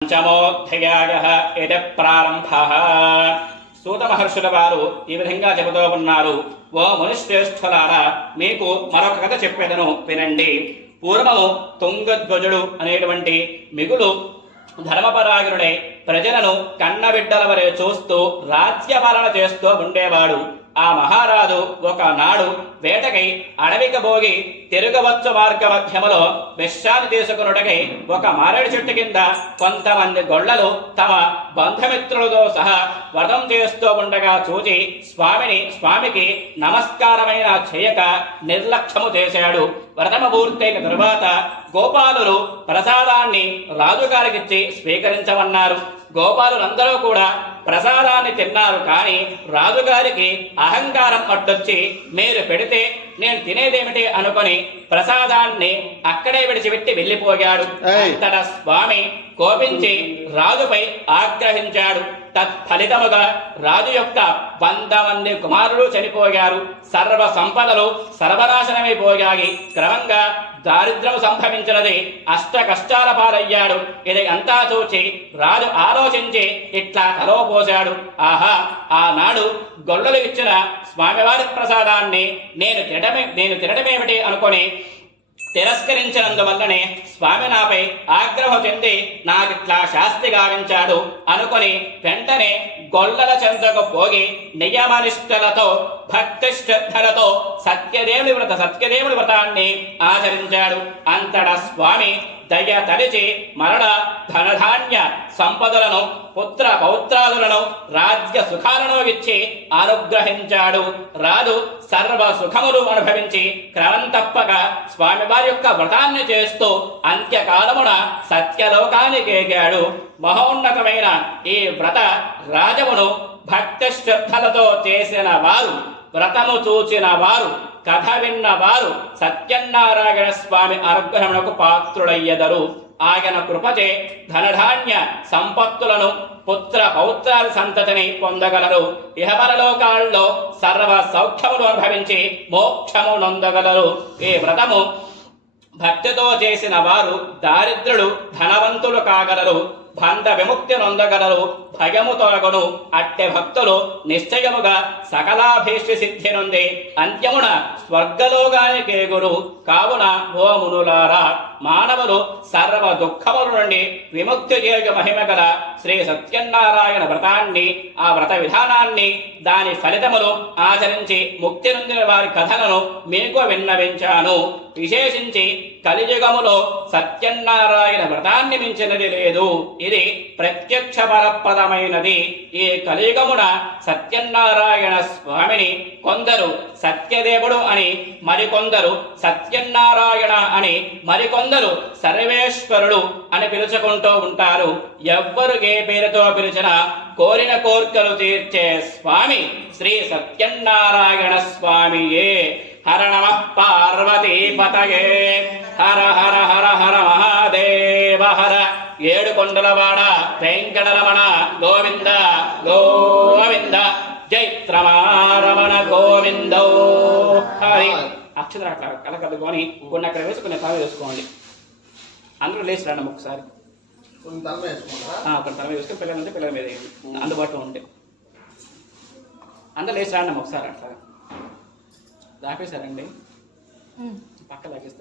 పంచమోధ్యాయః ఇది ప్రారంభః. సూత మహర్షుల వారు ఈ విధంగా చెబుతూ ఉన్నారు. ఓ మునిశ్రేష్ఠులారా, మీకు మరొక కథ చెప్పేదను వినండి. పూర్వము తుంగధ్వజుడు అనేటువంటి మిగులు ధర్మపరాయణుడై ప్రజలను కన్నబిడ్డల వలె చూస్తూ రాజ్యపాలన చేస్తూ ఉండేవాడు. ఆ మహారాజు ఒకనాడు వేటకై అడవికి పోగి తిరగవచ్చు మార్గ మధ్యములో విశ్రాంతి తీసుకున్నటకై ఒక మారేడు చెట్టు కింద కొంతమంది గొళ్ళలు తమ బంధుమిత్రులతో సహా వ్రతం చేస్తూ ఉండగా చూచి స్వామికి నమస్కారమైన చేయక నిర్లక్ష్యము చేశాడు. వ్రతము పూర్తయిన తరువాత గోపాలులు ప్రసాదాన్ని రాజుగారికిచ్చి స్వీకరించమన్నారు. గోపాలులందరూ కూడా ప్రసాదాన్ని తిన్నారు. కానీ రాజుగారికి అహంకారం అడ్డొచ్చి మీరు పెడితే నేను తినేదేమిటి అనుకొని ప్రసాదాన్ని అక్కడే విడిచిపెట్టి వెళ్ళిపోయాడు. అంతటా స్వామి కోపించి రాజుపై ఆగ్రహించాడు. తత్ఫలితముగా రాజు యొక్క 100 మంది కుమారులు చనిపోయారు. సర్వ సంపదలు సర్వనాశనమైపోయాయి. క్రమంగా దారిద్ర్యం సంభవించినది. అష్ట కష్టాల పాలయ్యాడు. ఇది అంతా చూచి రాజు ఆలోచించి ఇట్లా తలోపోశాడు. ఆహా, ఆనాడు గొల్లలు ఇచ్చిన స్వామివారి ప్రసాదాన్ని నేను తినడమేమిటి అనుకొని తిరస్కరించినందువల్లనే స్వామి నాపై ఆగ్రహం చెంది నాకిట్లా శాస్తి గావించాడు అనుకొని వెంటనే గొల్లల చెంతకు పోగి నియమనిష్టలతో భక్తి శ్రద్ధలతో సత్యదేవుడి వ్రతాన్ని ఆచరించాడు. అంతటా స్వామి దయ తలిచి మరణ ధనధాన్య సంపదలను పుత్ర పౌత్రాదులను రాజ్య సుఖాలను ఇచ్చి అనుగ్రహించాడు. రాజు సర్వ సుఖములు అనుభవించి క్రమం తప్పక స్వామివారి యొక్క వ్రతాన్ని చేస్తూ అంత్యకాలమున సత్యలోకానికి ఎగాడు. మహోన్నతమైన ఈ వ్రత రాజమును భక్తి శ్రద్ధలతో చేసిన వారు, వ్రతము చూచిన వారు, కథ విన్న వారు సత్యనారాయణ స్వామి అనుగ్రహమునకు పాత్రులయ్యెదరు. ఆయన కృపచే ధనధాన్య సంపత్తులను పుత్ర పౌత్రాల సంతతిని పొందగలరు. ఇహపరలోకాల్లో సర్వ సౌఖ్యములు అనుభవించి మోక్షము నొందగలరు. ఈ వ్రతము భక్తితో చేసిన వారు దారిద్రులు ధనవంతులు కాగలరు. బంధ విముక్తి నొందగలరు. భయము తొలగును. అట్టె భక్తులు నిశ్చయముగా సకలాభీష్టి సిద్ధి నుండి అంత్యమున స్వర్గలోకానికి ఎగురు. కావున ఓ మునులారా, మానవులు సర్వ దుఃఖముల నుండి విముక్తి చేయగ మహిమ గల శ్రీ సత్యనారాయణ వ్రతాన్ని, ఆ వ్రత విధానాన్ని, దాని ఫలితమును ఆచరించి ముక్తి నొందిన వారి కథలను మీకు విన్నవించాను. విశేషించి కలియుగములో సత్యనారాయణ వ్రతాన్ని మించినది లేదు. ఇది ప్రత్యక్ష ఫలప్రదమైనది. ఈ కలియుగమున సత్యనారాయణ స్వామిని కొందరు సత్యదేవుడు అని, మరికొందరు సత్యనారాయణ అని, మరికొందరు సర్వేశ్వరుడు అని పిలుచుకుంటూ ఉంటారు. ఎవ్వరు ఏ పేరుతో పిలిచినా కోరిన కోర్కెలు తీర్చే స్వామి శ్రీ సత్యనారాయణ స్వామియే. హర నమః పార్వతీపతయే. హర హర హర హర మహాదేవ హర. ఏడుకొండలవాడ వెంకటరమణ గోవింద గోవింద. జైత్రమారమణ గోవిందో హరి. అక్షరం అట్లా కలకద్దుకొని కొన్ని అక్కడ వేసుకుని తల వేసుకోండి. అందరూ లేచి రండి ఒకసారి. అక్కడ తల వేసుకుని పిల్లలు ఉంటే పిల్లల మీద అందుబాటులో ఉంటే అందరూ లేచి రండి ఒకసారి. అట్లా దాపేశారండి, పక్క లాగేస్తారు.